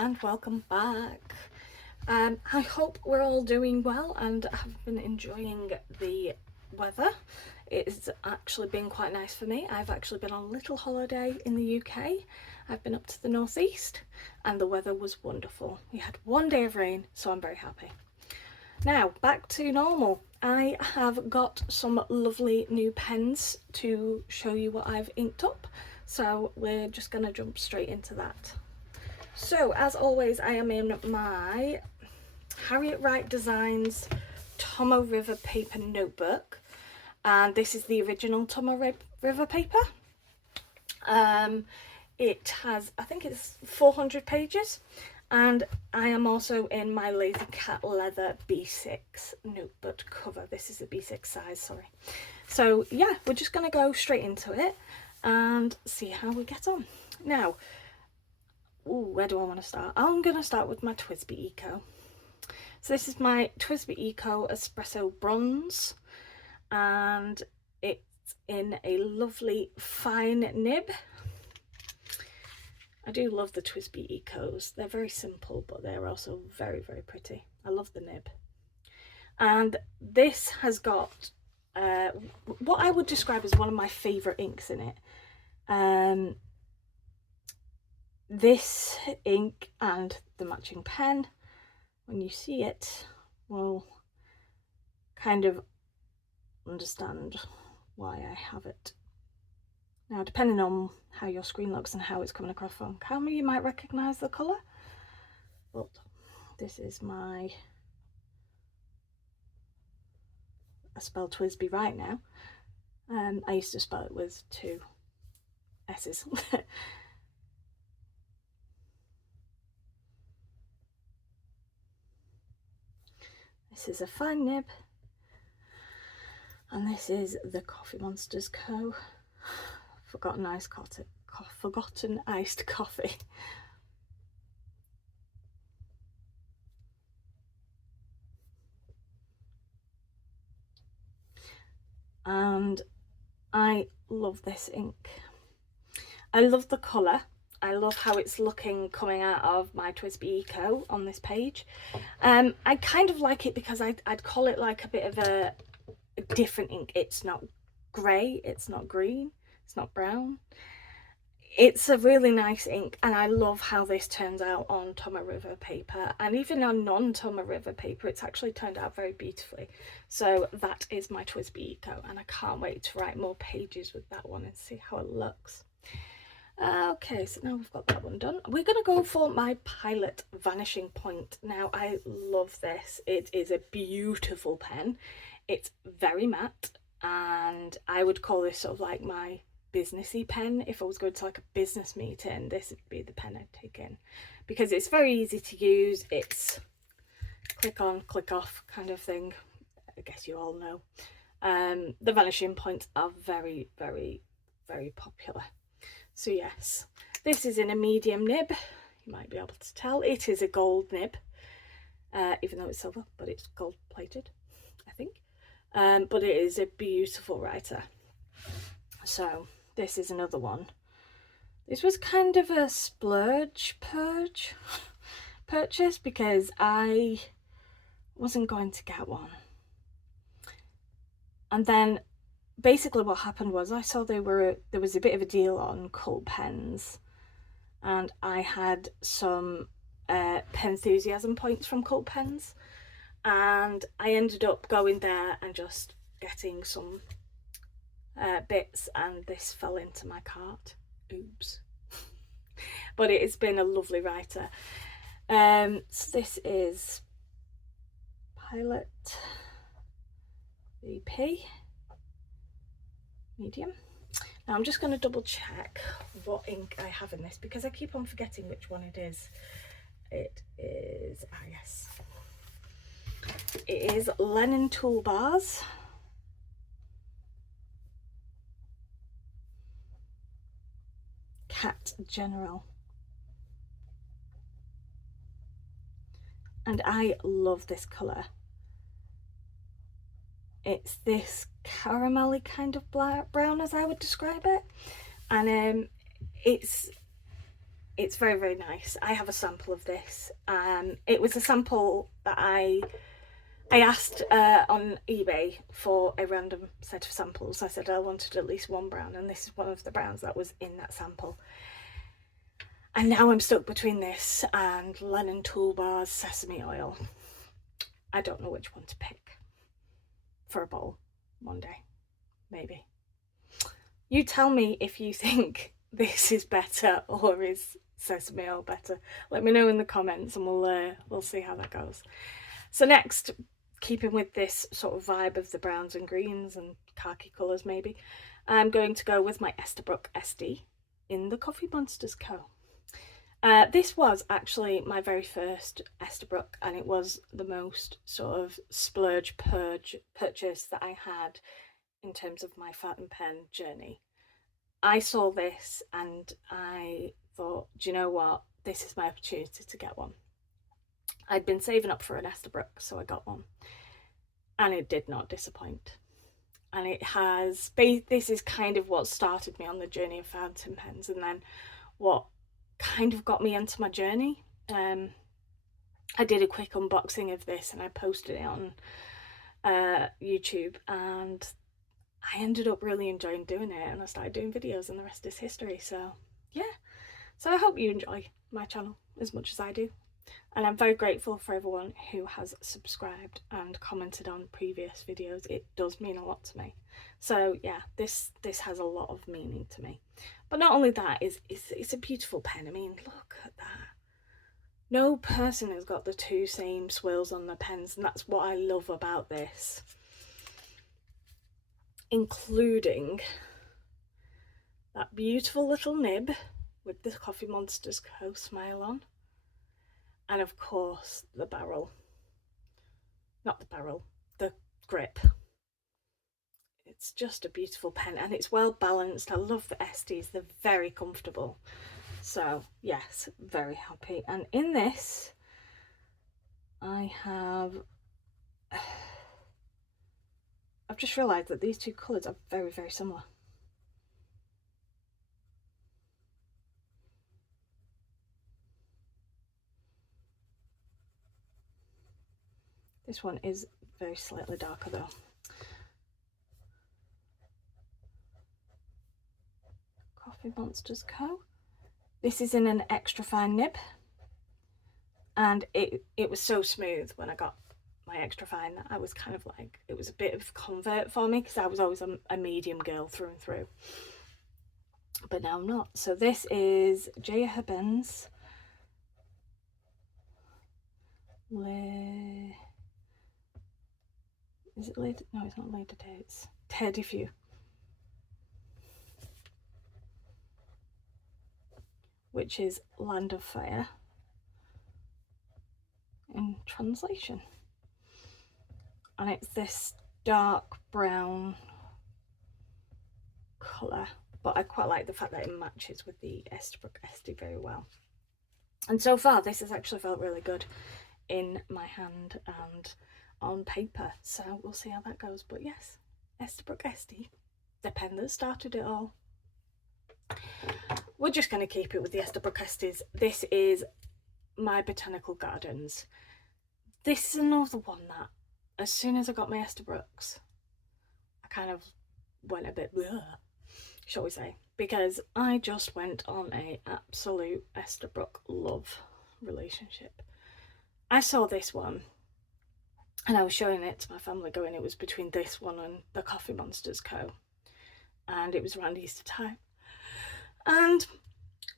And welcome back. I hope we're all doing well and have been enjoying the weather. It's actually been quite nice for me. I've actually been on a little holiday in the UK. I've been up to the northeast and the weather was wonderful. We had one day of rain, so I'm very happy. Now back to normal. I have got some lovely new pens to show you what I've inked up, so we're just going to jump straight into that. So as always, I am in my Harriet Wright Designs Tomoe River paper notebook, and this is the original Tomoe River paper. It has, I think it's 400 pages, and I am also in my Lazy Cat leather B6 notebook cover. This is a B6 size, sorry. So yeah, we're just going to go straight into it and see how we get on. Now, where do I want to start? I'm going to start with my Twsbi Eco. So this is my Twsbi Eco Espresso Bronze, and it's in a lovely fine nib. I do love the Twsbi Ecos. They're very simple, but they're also very, very pretty. I love the nib. And this has got what I would describe as one of my favourite inks in it. This ink and the matching pen, when you see it, will kind of understand why I have it. Now, depending on how your screen looks and how it's coming across from camera, you might recognise the colour. But this is my... I spell Twsbi right now. I used to spell it with 2 S's. This is a fine nib, and this is the Coffee Monsters Co. Forgotten iced coffee. And I love this ink. I love the colour. I love how it's looking coming out of my Twsbi Eco on this page. I kind of like it because I'd call it like a bit of a different ink. It's not grey, it's not green, it's not brown. It's a really nice ink, and I love how this turns out on Tomoe River paper, and even on non-Tomoe River paper it's actually turned out very beautifully. So that is my Twsbi Eco, and I can't wait to write more pages with that one and see how it looks. Okay, so now we've got that one done. We're going to go for my Pilot Vanishing Point. Now, I love this. It is a beautiful pen. It's very matte, and I would call this sort of like my businessy pen. If I was going to like a business meeting, this would be the pen I'd take in, because it's very easy to use. It's click on, click off kind of thing. I guess you all know. The Vanishing Points are very, very, very popular. So yes, this is in a medium nib. You might be able to tell. It is a gold nib, even though it's silver, but it's gold plated, I think. But it is a beautiful writer. So this is another one. This was kind of a splurge purchase because I wasn't going to get one. And then basically what happened was I saw there was a bit of a deal on Cult pens, and I had some Penthusiasm points from Cult pens, and I ended up going there and just getting some bits, and this fell into my cart. Oops. But it has been a lovely writer. So this is Pilot VP medium. Now I'm just going to double check what ink I have in this because I keep on forgetting which one it is. It is, yes, it is Lennon Toolbars. Cat General. and I love this colour. It's this caramelly kind of brown, as I would describe it, and it's very, very nice. I have a sample of this. It was a sample that I asked on eBay for a random set of samples. I said I wanted at least one brown, and this is one of the browns that was in that sample. And now I'm stuck between this and Lennon Toolbar's sesame oil. I don't know which one to pick for a bowl one day, maybe. You tell me if you think this is better or is sesame oil better. Let me know in the comments, and we'll see how that goes. So next, keeping with this sort of vibe of the browns and greens and khaki colours maybe, I'm going to go with my Esterbrook SD in the Coffee Monsters Co. This was actually my very first Esterbrook, and it was the most sort of splurge purchase that I had in terms of my fountain pen journey. I saw this and I thought, do you know what, this is my opportunity to get one. I'd been saving up for an Esterbrook, so I got one, and it did not disappoint. And it has, this is kind of what started me on the journey of fountain pens, and then what kind of got me into my journey. I did a quick unboxing of this and I posted it on YouTube, and I ended up really enjoying doing it, and I started doing videos, and the rest is history. So yeah, so I hope you enjoy my channel as much as I do, and I'm very grateful for everyone who has subscribed and commented on previous videos. It does mean a lot to me. So yeah, this has a lot of meaning to me. But not only that, it's a beautiful pen. I mean, look at that. No person has got the two same swirls on their pens, and that's what I love about this, including that beautiful little nib with the Coffee Monsters Co. smile on, and of course the barrel, not the barrel, the grip. It's just a beautiful pen, and it's well balanced. I love the SDs, they're very comfortable. So yes, very happy. And in this I have, I've just realised that these two colours are very, very similar. This one is very slightly darker though. Coffee Monsters Co. This is in an extra fine nib, and it was so smooth when I got my extra fine that I was kind of like, it was a bit of a convert for me, because I was always a medium girl through and through, but now I'm not. So this is J. Hebbins is it later? No, it's not later day, it's Terre de Feu, which is Land of Fire in translation. And it's this dark brown colour, but I quite like the fact that it matches with the Esterbrook SD very well. And so far this has actually felt really good in my hand and on paper, so we'll see how that goes. But yes, Esterbrook SD, the pen that started it all. We're just going to keep it with the Esterbrook SDs. This is my Botanical Gardens. This is another one that, as soon as I got my Esterbrook's, I kind of went a bit bleh, shall we say, because I just went on a absolute Esterbrook love relationship. I saw this one and I was showing it to my family, going, it was between this one and the Coffee Monsters Co. And it was around Easter time. And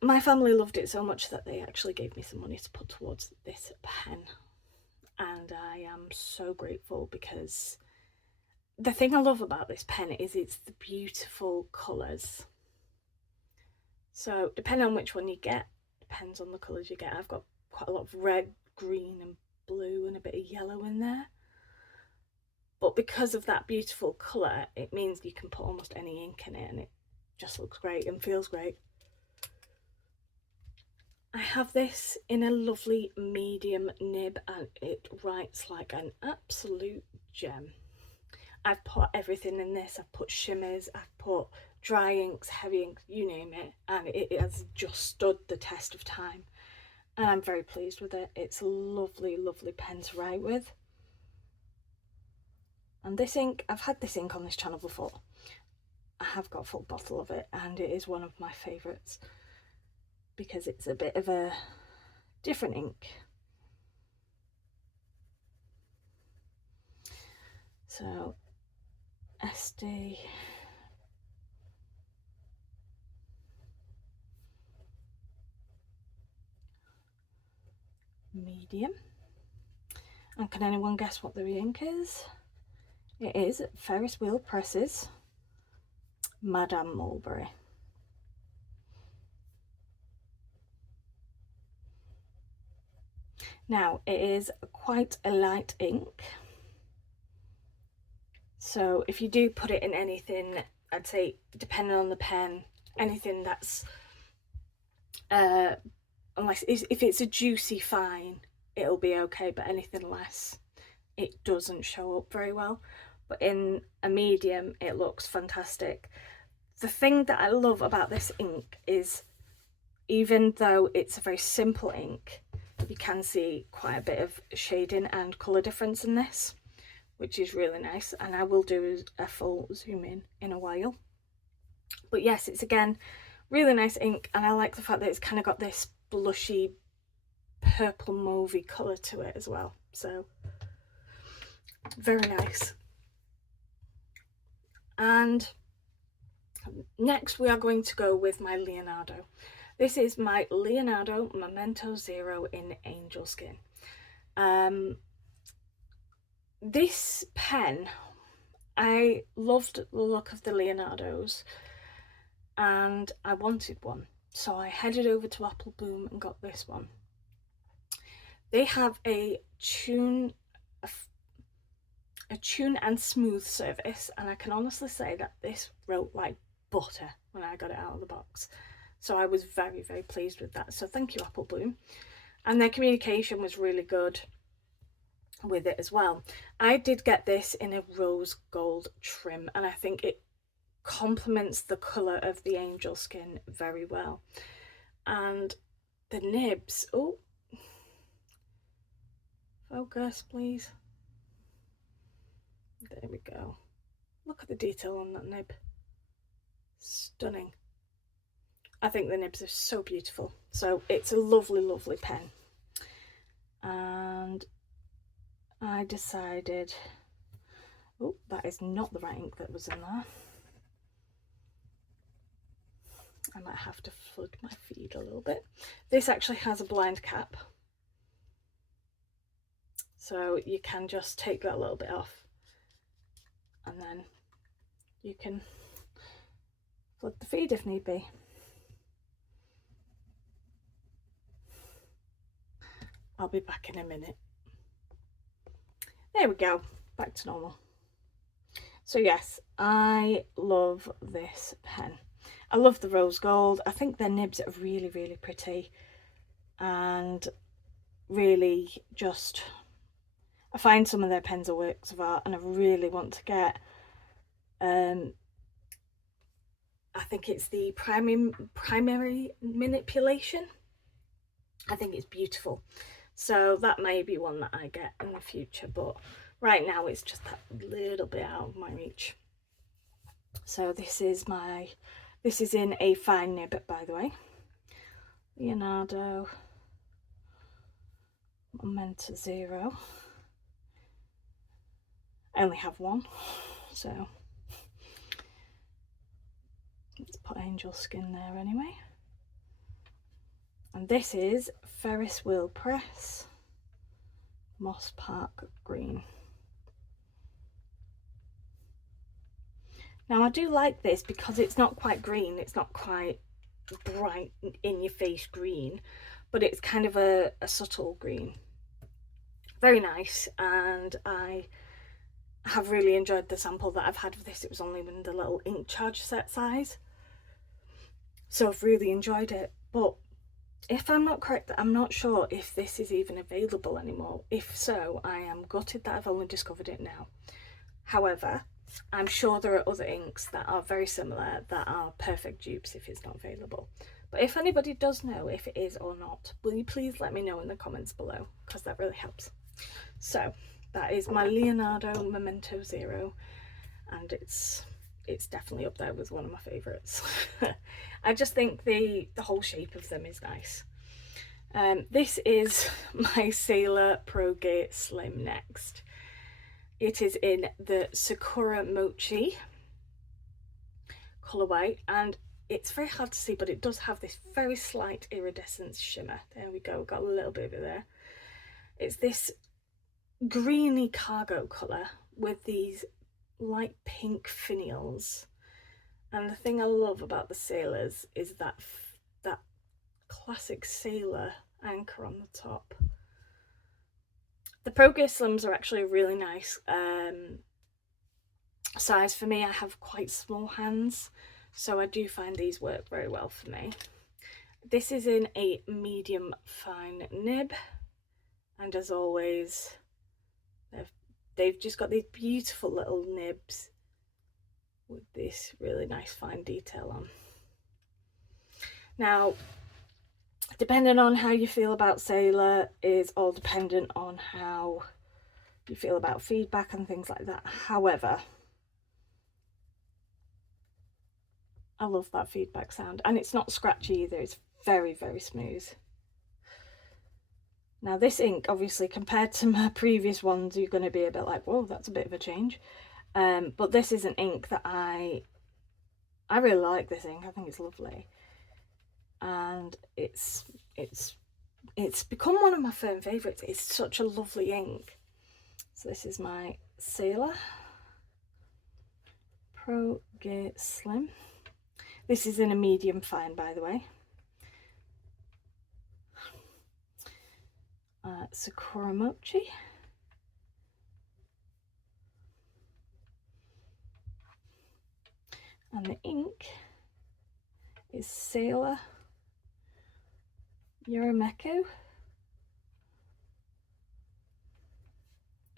my family loved it so much that they actually gave me some money to put towards this pen. And I am so grateful, because the thing I love about this pen is it's the beautiful colours. So depending on which one you get, depends on the colours you get. I've got quite a lot of red, green and blue and a bit of yellow in there. But because of that beautiful colour, it means you can put almost any ink in it and it just looks great and feels great. I have this in a lovely medium nib and it writes like an absolute gem. I've put everything in this. I've put shimmers, I've put dry inks, heavy inks, you name it, and it has just stood the test of time. And I'm very pleased with it. It's a lovely, lovely pen to write with. And this ink, I've had this ink on this channel before. I have got a full bottle of it and it is one of my favourites because it's a bit of a different ink. So SD medium. And can anyone guess what the ink is? It is Ferris Wheel Presses Madame Mulberry. Now it is quite a light ink, so if you do put it in anything, I'd say depending on the pen, anything that's unless if it's a juicy fine it'll be okay, but anything less it doesn't show up very well. But in a medium it looks fantastic. The thing that I love about this ink is even though it's a very simple ink, you can see quite a bit of shading and colour difference in this, which is really nice, and I will do a full zoom in a while. But yes, it's again really nice ink, and I like the fact that it's kind of got this blushy purple mauvey colour to it as well, so very nice. And next we are going to go with my Leonardo. This is my Leonardo Momento Zero in Angel Skin. This pen, I loved the look of the Leonardos and I wanted one, so I headed over to Apple Bloom and got this one. They have a tune and smooth service, and I can honestly say that this wrote like butter when I got it out of the box. So I was very, very pleased with that. So thank you, Apple Bloom. And their communication was really good with it as well. I did get this in a rose gold trim, and I think it complements the colour of the angel skin very well. And the nibs, oh, focus please. There we go. Look at the detail on that nib. Stunning. I think the nibs are so beautiful. So it's a lovely, lovely pen. And I decided, oh, that is not the right ink that was in there. I might have to flood my feed a little bit. This actually has a blind cap, so you can just take that little bit off and then you can flood the feed if need be. I'll be back in a minute. There we go, back to normal. So yes, I love this pen. I love the rose gold. I think their nibs are really, really pretty, and really just, I find some of their pens are works of art, and I really want to get, I think it's the primary manipulation. I think it's beautiful. So that may be one that I get in the future, but right now it's just that little bit out of my reach. So this is in a fine nib, by the way. Leonardo Momento Zero. I only have one, so let's put angel skin there anyway. And this is Ferris Wheel Press Moss Park Green. Now I do like this because it's not quite green, it's not quite bright in your face green, but it's kind of a subtle green. Very nice, and I have really enjoyed the sample that I've had of this. It was only in the little ink charge set size, so I've really enjoyed it. But If I'm not correct, I'm not sure if this is even available anymore. If so, I am gutted that I've only discovered it now. However, I'm sure there are other inks that are very similar that are perfect dupes if it's not available. But if anybody does know if it is or not, will you please let me know in the comments below, because that really helps. So that is my Leonardo Momento Zero, and it's definitely up there with one of my favourites. I just think the whole shape of them is nice. This is my Sailor Pro Gate Slim next. It is in the Sakura Mochi colourway, and it's very hard to see, but it does have this very slight iridescent shimmer. There we go, got a little bit of it there. It's this greeny cargo colour with these light pink finials, and the thing I love about the sailors is that classic sailor anchor on the top. The Pro Gear Slims are actually a really nice size for me. I have quite small hands, so I do find these work very well for me. This is in a medium fine nib, and as always they've just got these beautiful little nibs with this really nice fine detail on. Now, depending on how you feel about Sailor is all dependent on how you feel about feedback and things like that. However, I love that feedback sound, and it's not scratchy either. It's very, very smooth. Now this ink, obviously, compared to my previous ones, you're going to be a bit like, whoa, that's a bit of a change. But this is an ink that I really like. This ink, I think it's lovely, and it's become one of my firm favourites. It's such a lovely ink. So this is my Sailor Pro Gear Slim. This is in a medium fine, by the way. Sakura Mochi. And the ink is Sailor Yurameku.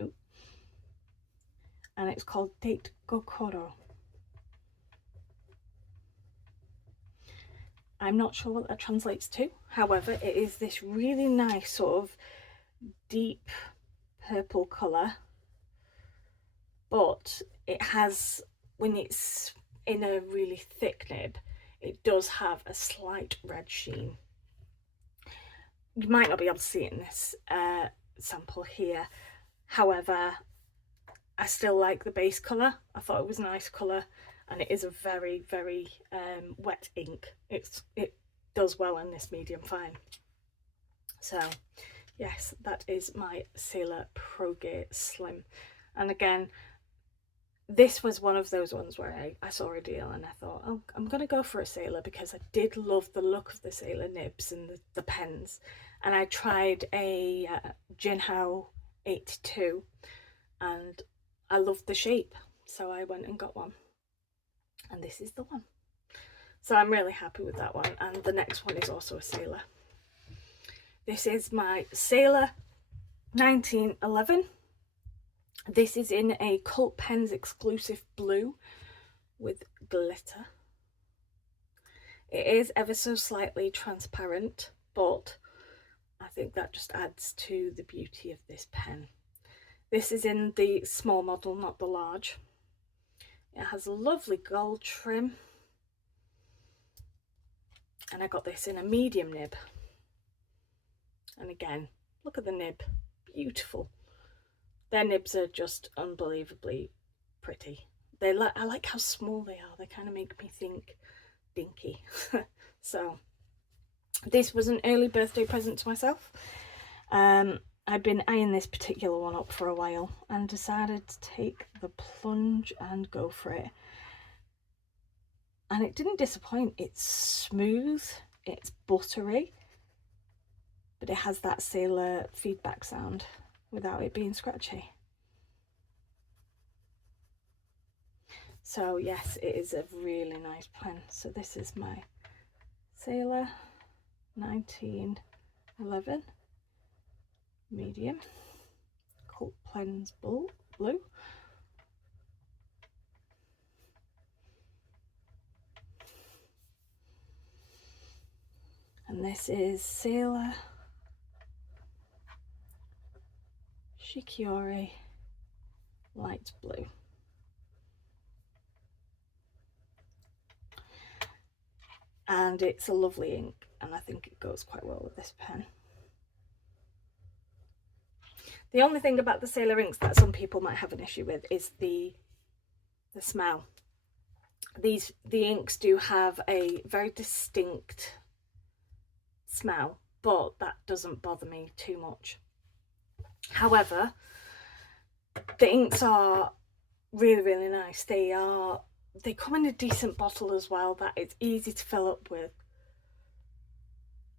Ooh. And it's called Date Gokoro. I'm not sure what that translates to. However, it is this really nice sort of deep purple colour, but it has, when it's in a really thick nib, it does have a slight red sheen. You might not be able to see it in this sample here. However, I still like the base colour. I thought it was a nice colour, and it is a very, very wet ink. It does well in this medium fine. So yes, that is my Sailor Pro Gear Slim. And again, this was one of those ones where I saw a deal and I thought, oh, I'm going to go for a Sailor, because I did love the look of the Sailor nibs and the pens. And I tried a Jinhao 82 and I loved the shape, so I went and got one, and this is the one. So I'm really happy with that one. And the next one is also a Sailor. This is my Sailor 1911. This is in a Cult Pens exclusive blue with glitter. It is ever so slightly transparent, but I think that just adds to the beauty of this pen. This is in the small model, not the large. It has a lovely gold trim, and I got this in a medium nib. And again, look at the nib, beautiful. Their nibs are just unbelievably pretty. I like how small they are. They kind of make me think dinky. So this was an early birthday present to myself. I've been eyeing this particular one up for a while and decided to take the plunge and go for it. And it didn't disappoint. It's smooth, it's buttery, but it has that Sailor feedback sound without it being scratchy. So yes, it is a really nice pen. So this is my Sailor 1911 medium, Cult Pens blue. And this is Sailor Shikiori light blue. And it's a lovely ink, and I think it goes quite well with this pen. The only thing about the Sailor inks that some people might have an issue with is the smell. The inks do have a very distinct smell, but that doesn't bother me too much. However, the inks are really nice. They come in a decent bottle as well that it's easy to fill up with,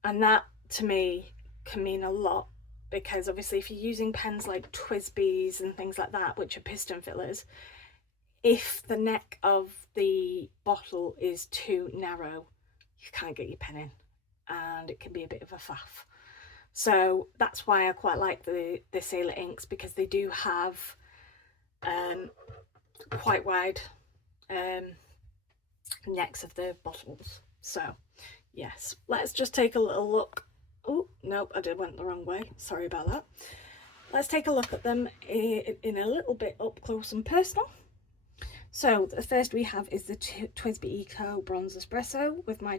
and that to me can mean a lot, because obviously if you're using pens like Twsbi's and things like that, which are piston fillers, if the neck of the bottle is too narrow, you can't get your pen in, and it can be a bit of a faff. So that's why I quite like the Sailor inks, because they do have quite wide necks of the bottles. So yes, let's just take a little look. Oh nope, went the wrong way, sorry about that. Let's take a look at them in a little bit up close and personal. So the first we have is the Twsbi Eco Bronze Espresso with my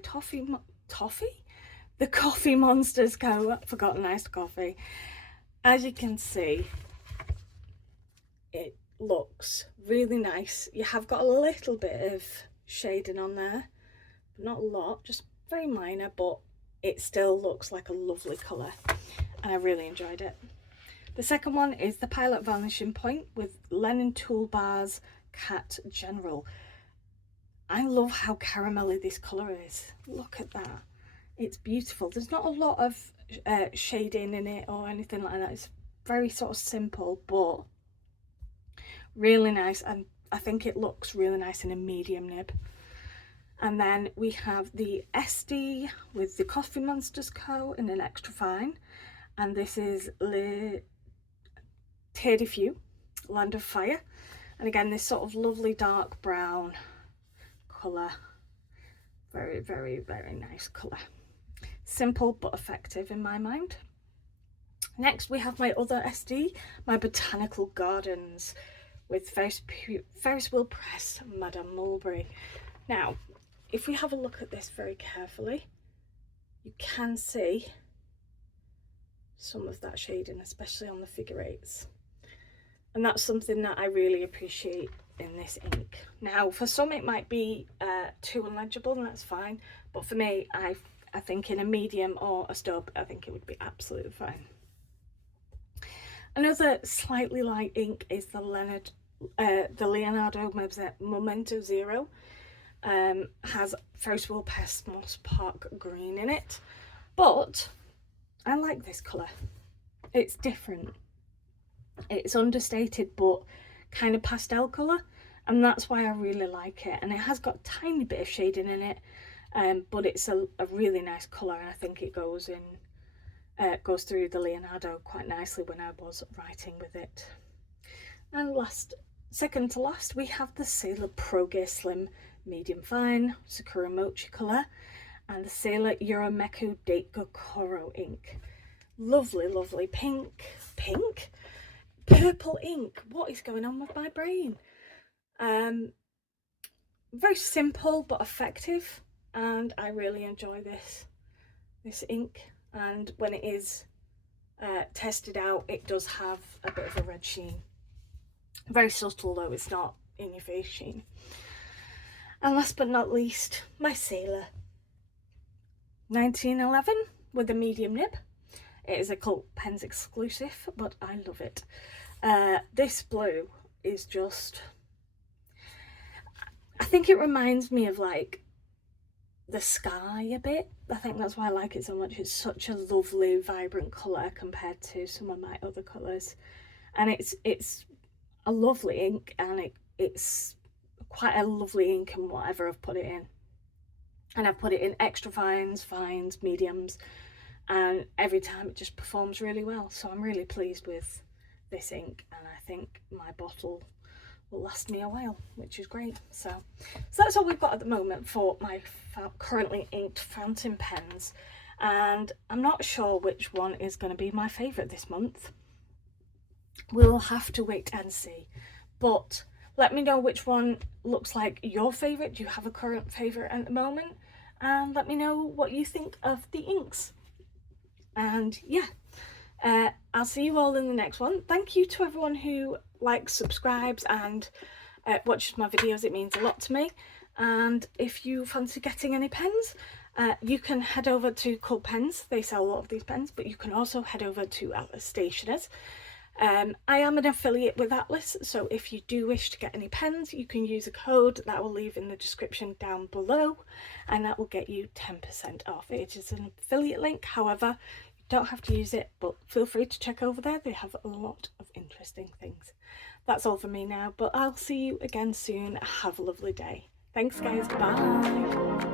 the Coffee Monsters Co. Forgotten iced coffee. As you can see, it looks really nice. You have got a little bit of shading on there, but not a lot, just very minor, but it still looks like a lovely colour, and I really enjoyed it. The second one is the Pilot Vanishing Point with Lennon Toolbars Cat General. I love how caramelly this colour is. Look at that. It's beautiful. There's not a lot of shading in it or anything like that. It's very sort of simple, but really nice, and I think it looks really nice in a medium nib. And then we have the SD with the Coffee Monsters Co. in an extra fine, and this is Le Terre de Feu, Land of Fire, and again this sort of lovely dark brown colour. Very nice colour. Simple but effective in my mind. Next we have my other SD, my Botanical Gardens with Ferris Wheel Press Madame Mulberry. Now if we have a look at this very carefully, you can see some of that shading, especially on the figure eights, and that's something that I really appreciate in this ink. Now for some it might be too unlegible, and that's fine, but for me I think in a medium or a stub I think it would be absolutely fine. Another slightly light ink is the Leonardo Momento Zero. Has Ferris Wheel Press Moss Park Green in it, but I like this colour. It's different. It's understated but kind of pastel colour, and that's why I really like it. And it has got a tiny bit of shading in it, but it's a really nice colour, and I think it goes through the Leonardo quite nicely when I was writing with it. And second to last, we have the Sailor Pro Gear Slim Medium Fine Sakura Mochi colour and the Sailor Euromeku Date Kokoro ink. Lovely pink purple ink. What is going on with my brain? Very simple but effective, and I really enjoy this ink, and when it is tested out it does have a bit of a red sheen. Very subtle though, it's not in your face sheen. And last but not least, my Sailor 1911 with a medium nib. It is a Cult Pens exclusive, but I love it. This blue is just, I think it reminds me of like the sky a bit. I think that's why I like it so much. It's such a lovely vibrant colour compared to some of my other colours, and it's a lovely ink, and it's quite a lovely ink in whatever I've put it in. and I've put it in extra fines, fines, mediums, and every time it just performs really well. So I'm really pleased with this ink, and I think my bottle will last me a while, which is great. So that's all we've got at the moment for my currently inked fountain pens, and I'm not sure which one is going to be my favourite this month. We'll have to wait and see, but let me know which one looks like your favourite. Do you have a current favourite at the moment? And let me know what you think of the inks. And yeah, I'll see you all in the next one. Thank you to everyone who likes, subscribes and watches my videos. It means a lot to me. And if you fancy getting any pens, you can head over to Cull Pens. They sell a lot of these pens, but you can also head over to Atlas Stationers. I am an affiliate with Atlas, so if you do wish to get any pens, you can use a code that I will leave in the description down below, and that will get you 10% off. It is an affiliate link, however, you don't have to use it, but feel free to check over there. They have a lot of interesting things. That's all for me now, but I'll see you again soon. Have a lovely day. Thanks guys, bye.